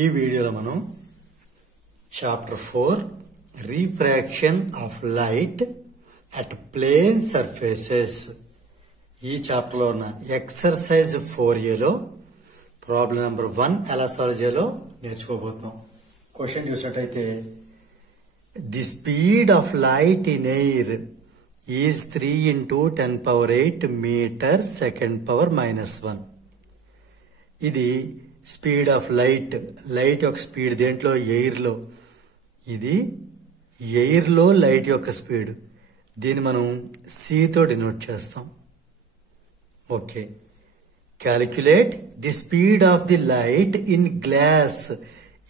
ఈ వీడియోలో మనం chapter 4 refraction of light at plane surfaces ఈ చాప్టర్ లో ఉన్న ఎక్సర్సైజ్ 4A ప్రాబ్లం నెంబర్ 1 ఎలా సాల్వ్ చేయాలో నేర్చుకోబోతున్నాం. క్వశ్చన్ చూసినట్టయితే the speed of light in air is 3 × 10⁸ meter second power -1. ఇది స్పీడ్ ఆఫ్ లైట్ యొక్క స్పీడ్ దేంట్లో ఎయిర్లో, ఇది ఎయిర్లో లైట్ యొక్క స్పీడ్. దీన్ని మనం సితో డినోట్ చేస్తాం. Okay, calculate the speed of the light in glass.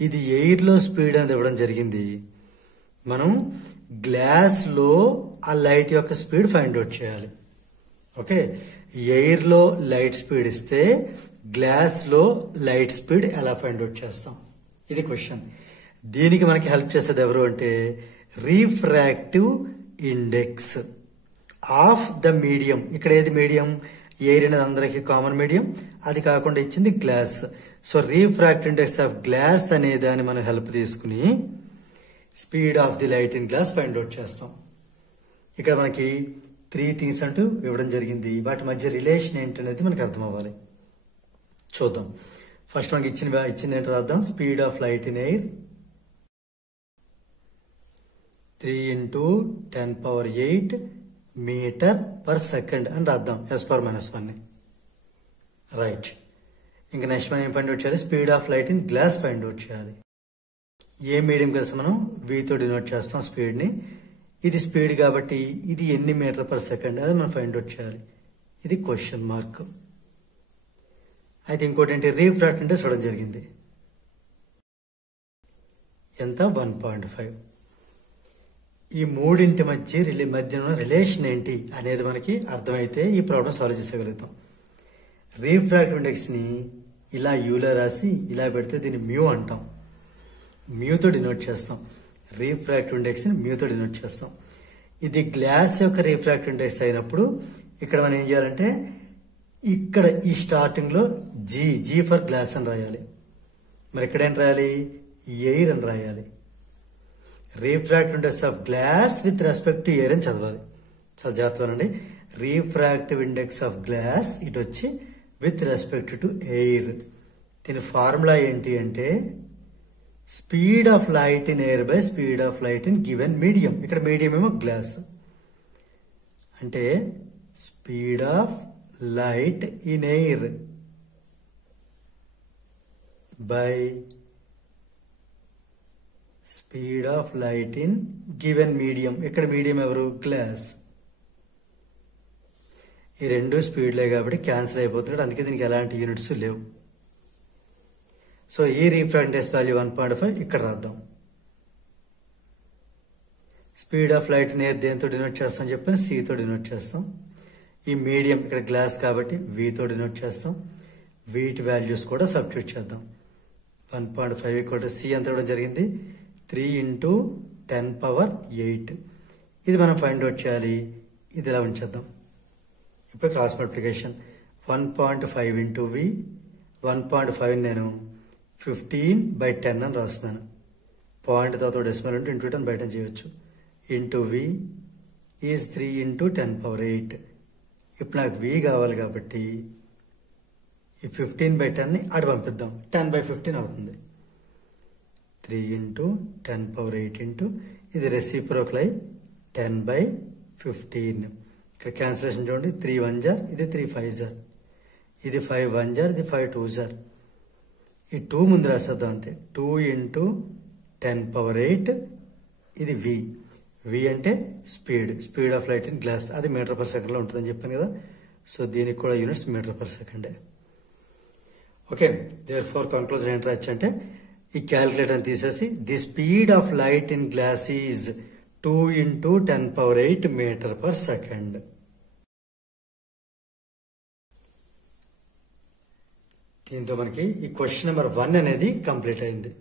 ఇది ఎయిర్లో స్పీడ్ అనేది ఇవ్వడం జరిగింది. మనం గ్లాస్లో ఆ లైట్ యొక్క స్పీడ్ ఫైండ్ అవుట్ చేయాలి. ఓకే, ఎయిర్లో లైట్ స్పీడ్ ఇస్తే గ్లాస్లో లైట్ స్పీడ్ ఎలా ఫైండ్ అవుట్ చేస్తాం, ఇది క్వశ్చన్. దీనికి మనకి హెల్ప్ చేసేది ఎవరు అంటే refractive index of the medium. ఇక్కడ ఏది మీడియం? ఎయిర్ అనేది అందరికీ కామన్ మీడియం, అది కాకుండా ఇచ్చింది glass. So refractive index of glass అనే దాన్ని మనం హెల్ప్ తీసుకుని speed of the light in glass find out చేస్తాం. ఇక్కడ మనకి 3 థింగ్స్ అంటూ ఇవ్వడం జరిగింది. వాటి మధ్య రిలేషన్ ఏంటనేది మనకు అర్థం అవ్వాలి. చూద్దాం. ఫస్ట్ మనకి ఇచ్చింది ఏంటో రాద్దాం. Speed of light in air 3 × 10⁸ metre per second అని రాద్దాం, S⁻−1 ని. రైట్. ఇంకా నెక్స్ట్ మనం ఏం ఫైండ్ అవుట్ చేయాలి? Speed of light in glass find out చేయాలి. ఏ మీడియం కలిసి మనం వీతో డినోట్ చేస్తాం స్పీడ్ని. ఇది స్పీడ్ కాబట్టి ఇది ఎన్ని మీటర్ పర్ సెకండ్ అనేది మనం ఫైండ్ అవుట్ చేయాలి. ఇది క్వశ్చన్ మార్క్. అయితే ఇంకోటి ఏంటి? రిఫ్రాక్ట్ ఇండెక్స్ చూడడం జరిగింది. ఎంత? 1.5. ఈ మూడింటి మధ్య ఉన్న రిలేషన్ ఏంటి అనేది మనకి అర్థమైతే ఈ ప్రాబ్లం సాల్వ్ చేసేయగలుగుతాం. రిఫ్రాక్టివ్ ఇండెక్స్ని ఇలా యూలో రాసి ఇలా పెడితే దీన్ని మ్యూ అంటాం. మ్యూతో డినోట్ చేస్తాం. రిఫ్రాక్టివ్ ఇండెక్స్ని మ్యూతో డినోట్ చేస్తాం. ఇది గ్లాస్ యొక్క రిఫ్రాక్టివ్ ఇండెక్స్ అయినప్పుడు ఇక్కడ మనం ఏం చేయాలంటే ఇక్కడ ఈ స్టార్టింగ్లో జీ ఫర్ గ్లాస్ అని రాయాలి. మరి ఇక్కడ ఏం రాయాలి? ఎయిర్ అని రాయాలి. Refractive index of glass with respect to air అని చదవాలి. చాలా జాగ్రత్తగానండి. రిఫ్రాక్టివ్ ఇండెక్స్ ఆఫ్ గ్లాస్ ఇటు వచ్చి విత్ రెస్పెక్ట్ టు ఎయిర్. దీని ఫార్ములా ఏంటి అంటే speed of light in air by speed of light in given medium. ఇక్కడ మీడియం ఏమో గ్లాస్. అంటే speed of light in air by speed of light in given medium. ఇక్కడ medium ఎవరు? Glass. ఈ రెండు స్పీడ్లే కాబట్టి క్యాన్సిల్ అయిపోతున్నాడు, అందుకే దీనికి ఎలాంటి యూనిట్స్ లేవు. సో ఈ రిఫ్రాక్టివ్ ఇండెక్స్ వాల్యూ 1.5 ఇక్కడ రాద్దాం. Speed of light in air దేంతో డినోట్ చేస్తాం చెప్పని సితో డినోట్ చేస్తాం. ఈ మీడియం ఇక్కడ గ్లాస్ కాబట్టి వీతో డినోట్ చేస్తాం. వీటి వాల్యూస్ కూడా సబ్స్టిట్యూట్ చేద్దాం. 1.5 సి ఎంత కూడా జరిగింది 3 × 10⁸. ఇది మనం ఫైండ్ అవుట్ చేయాలి. ఇది ఇలా ఉంచేద్దాం. ఇప్పుడు క్రాస్ మల్టిప్లికేషన్ 1.5 × V. 1.5 నేను 15/10 అని రాస్తున్నాను. పాయింట్ తర్వాత డెసిమల్ ఉంటే ఇంటూ 10 బయట చేయొచ్చు. Into V is 3 × 10⁸. ఇప్పుడు నాకు V కావాలి కాబట్టి ఈ 15/10ని అటు పంపిద్దాం. 10/15 అవుతుంది. 3 × 10⁸ ఇది రెసిప్రోకల్ అయి 10/15. ఇక్కడ క్యాన్సిలేషన్ చూడండి. 3 1 జార్, ఇది 3 5 జార్, ఇది 5 1 జార్, ఇది 5 2 జార్. ఈ 2 ముందు రాసేద్దాం అంతే. 2 × 10⁸. ఇది V అంటే speed of light in glass. అది మీటర్ పర్ సెకండ్లో ఉంటుందని చెప్పాను కదా. సో దీనికి కూడా యూనిట్స్ మీటర్ పర్ సెకండే. ఓకే, దేర్ ఫోర్ కంక్లూజన్ ఏంటి రాయొచ్చు అంటే ఈ క్యాలిక్యులేటర్ తీసేసి the speed of light in glass is 2 × 10⁸ metre per second. దీంతో మనకి ఈ క్వశ్చన్ నెంబర్ 1 అనేది కంప్లీట్ అయింది.